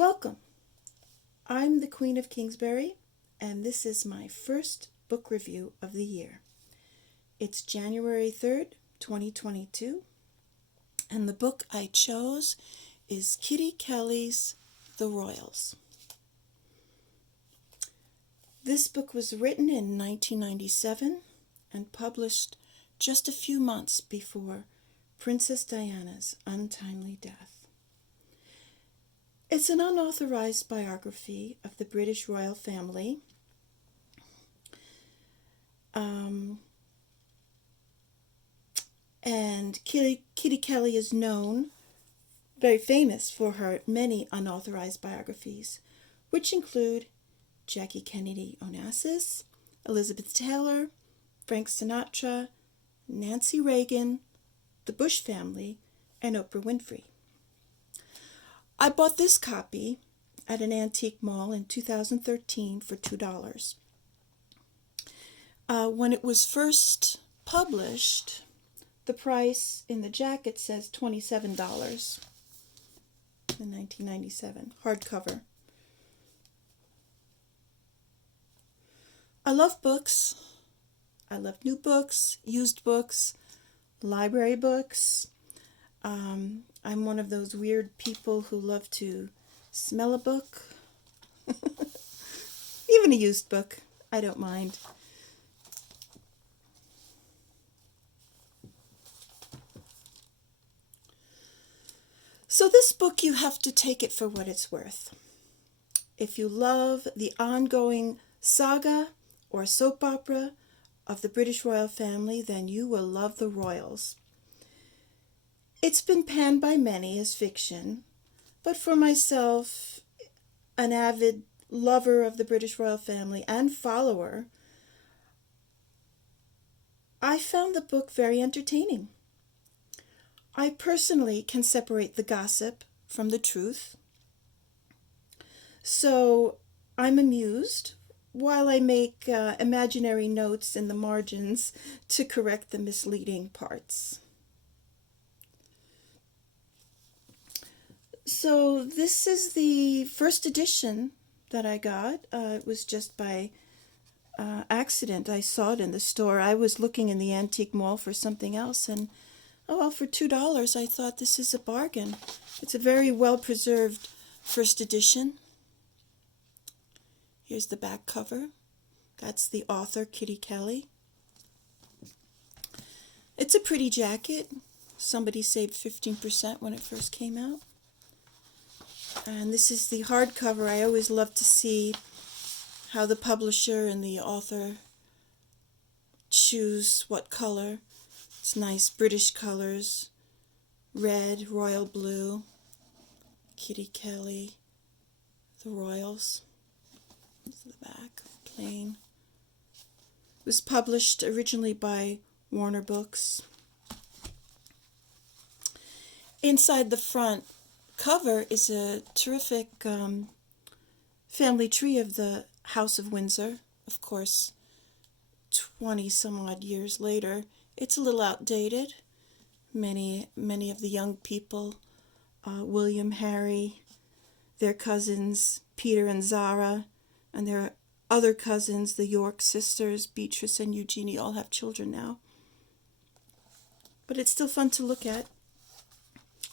Welcome. I'm the Queen of Kingsbury, and this is my first book review of the year. It's January 3rd, 2022, and the book I chose is Kitty Kelley's The Royals. This book was written in 1997 and published just a few months before Princess Diana's untimely death. It's an unauthorized biography of the British royal family. And Kitty Kelley is known, very famous for her many unauthorized biographies, which include Jackie Kennedy Onassis, Elizabeth Taylor, Frank Sinatra, Nancy Reagan, the Bush family, and Oprah Winfrey. I bought this copy at an antique mall in 2013 for $2. When it was first published, the price in the jacket says $27 in 1997, hardcover. I love books. I love new books, used books, library books. I'm one of those weird people who love to smell a book. Even a used book, I don't mind. So this book, you have to take it for what it's worth. If you love the ongoing saga or soap opera of the British royal family, then you will love The Royals. It's been panned by many as fiction, but for myself, an avid lover of the British royal family and follower, I found the book very entertaining. I personally can separate the gossip from the truth, so I'm amused while I make imaginary notes in the margins to correct the misleading parts. So this is the first edition that I got. It was just by accident. I saw it in the store. I was looking in the antique mall for something else, and for $2 I thought this is a bargain. It's a very well-preserved first edition. Here's the back cover. That's the author, Kitty Kelley. It's a pretty jacket. Somebody saved 15% when it first came out. And this is the hardcover. I always love to see how the publisher and the author choose what color. It's nice British colors. Red, royal blue, Kitty Kelley, The Royals. This is the back, plain. It was published originally by Warner Books. Inside the front cover is a terrific family tree of the House of Windsor. Of course, 20 some odd years later, it's a little outdated. Many of the young people, William, Harry, their cousins, Peter and Zara, and their other cousins, the York sisters, Beatrice and Eugenie, all have children now. But it's still fun to look at.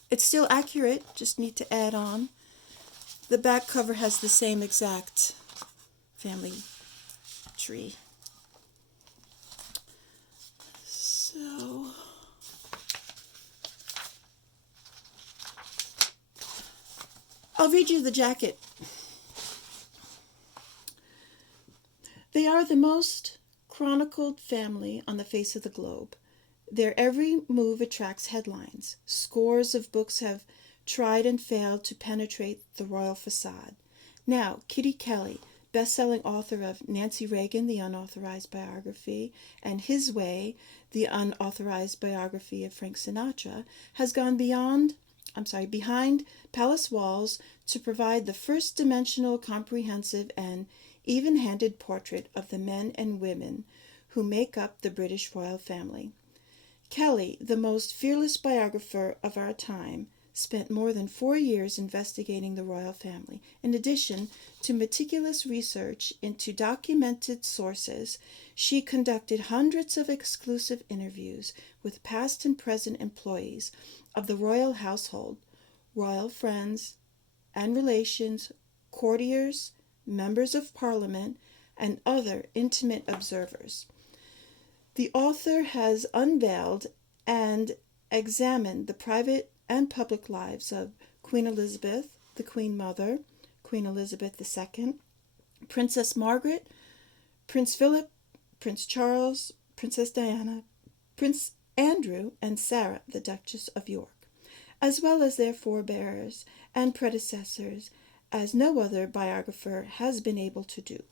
It's still accurate, just need to add on. The back cover has the same exact family tree. So, I'll read you the jacket. They are the most chronicled family on the face of the globe. Their every move attracts headlines. Scores of books have tried and failed to penetrate the royal facade. Now, Kitty Kelley, best-selling author of Nancy Reagan, the unauthorized biography, and His Way, the unauthorized biography of Frank Sinatra, has gone behind palace walls to provide the first-dimensional, comprehensive, and even-handed portrait of the men and women who make up the British royal family. Kelley, the most fearless biographer of our time, spent more than 4 years investigating the royal family. In addition to meticulous research into documented sources, she conducted hundreds of exclusive interviews with past and present employees of the royal household, royal friends and relations, courtiers, members of parliament, and other intimate observers. The author has unveiled and examined the private and public lives of Queen Elizabeth, the Queen Mother, Queen Elizabeth II, Princess Margaret, Prince Philip, Prince Charles, Princess Diana, Prince Andrew, and Sarah, the Duchess of York, as well as their forebears and predecessors, as no other biographer has been able to do.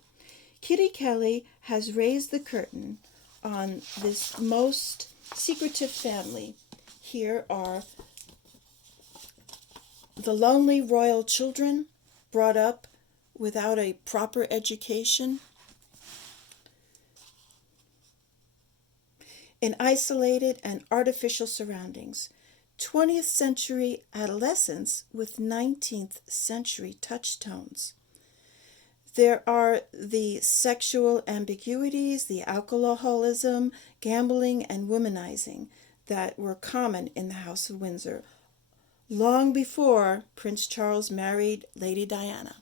Kitty Kelley has raised the curtain on this most secretive family. Here are the lonely royal children brought up without a proper education, in isolated and artificial surroundings, 20th century adolescents with 19th century touchstones. There are the sexual ambiguities, the alcoholism, gambling, and womanizing that were common in the House of Windsor long before Prince Charles married Lady Diana.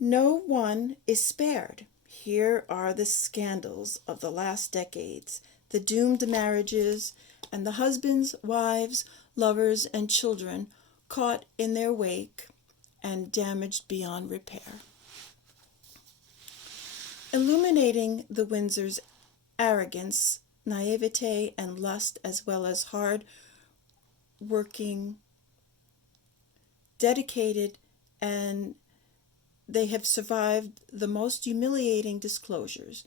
No one is spared. Here are the scandals of the last decades, the doomed marriages, and the husbands, wives, lovers, and children caught in their wake and damaged beyond repair. Illuminating the Windsors' arrogance, naivete, and lust, as well as hard-working, dedicated, and they have survived the most humiliating disclosures.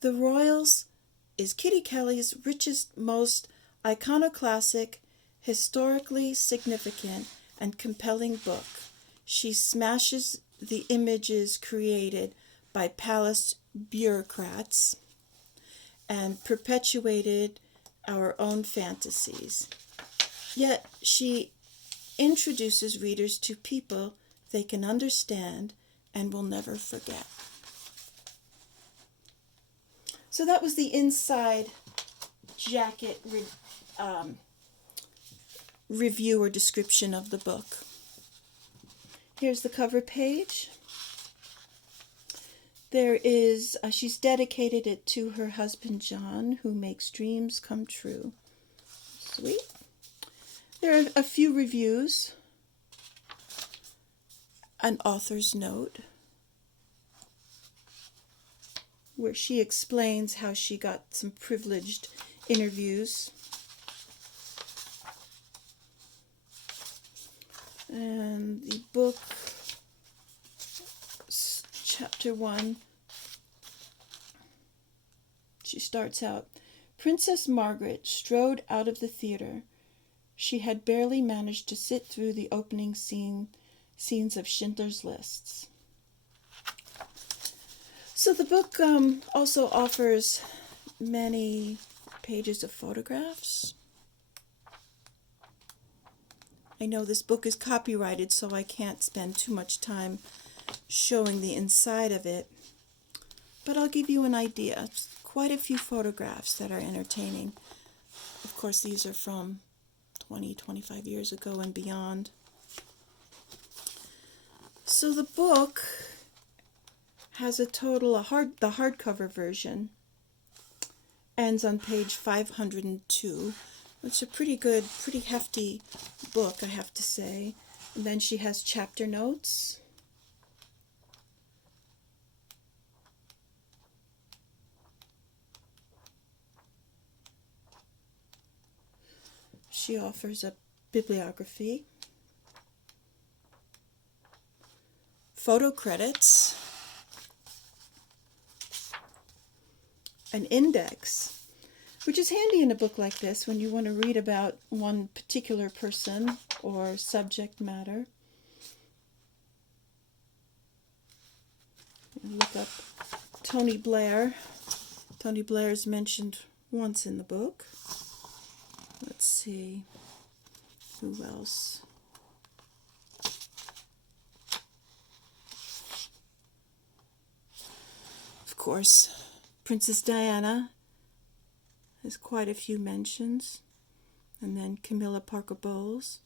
The Royals is Kitty Kelley's richest, most iconoclastic, historically significant, and compelling book. She smashes the images created by palace bureaucrats and perpetuated our own fantasies. Yet she introduces readers to people they can understand and will never forget. So that was the inside jacket review or description of the book. Here's the cover page. There is, she's dedicated it to her husband John, who makes dreams come true. Sweet. There are a few reviews. An author's note where she explains how she got some privileged interviews. And the book, chapter 1, she starts out, Princess Margaret strode out of the theater. She had barely managed to sit through the opening scenes of Schindler's Lists. So the book also offers many pages of photographs. I know this book is copyrighted, so I can't spend too much time showing the inside of it, but I'll give you an idea. Quite a few photographs that are entertaining. Of course, these are from 25 years ago and beyond. So the book has a total, the hardcover version ends on page 502. It's a pretty good, pretty hefty book, I have to say. And then she has chapter notes. She offers a bibliography, photo credits, an index, which is handy in a book like this when you want to read about one particular person or subject matter. Look up Tony Blair. Tony Blair is mentioned once in the book. Let's see. Who else? Of course, Princess Diana has quite a few mentions. And then Camilla Parker Bowles,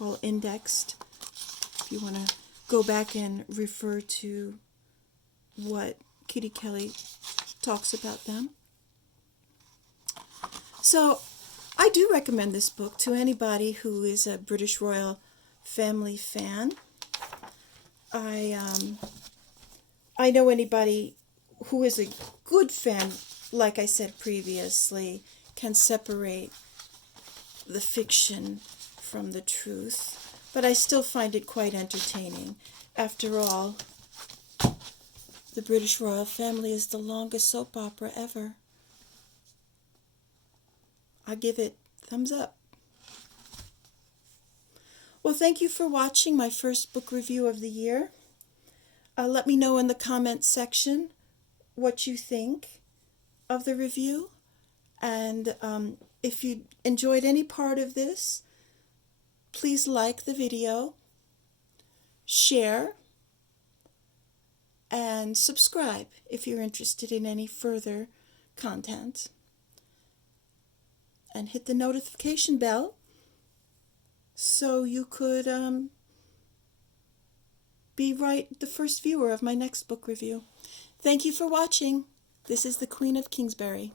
all indexed. If you want to go back and refer to what Kitty Kelley talks about them. So I do recommend this book to anybody who is a British royal family fan. I know anybody who is a good fan, like I said previously, can separate the fiction from the truth. But I still find it quite entertaining. After all, the British royal family is the longest soap opera ever. I give it thumbs up. Well, thank you for watching my first book review of the year. Let me know in the comments section what you think of the review. And if you enjoyed any part of this, please like the video, share, and subscribe if you're interested in any further content. And hit the notification bell so you could be the first viewer of my next book review. Thank you for watching. This is the Queen of Kingsbury.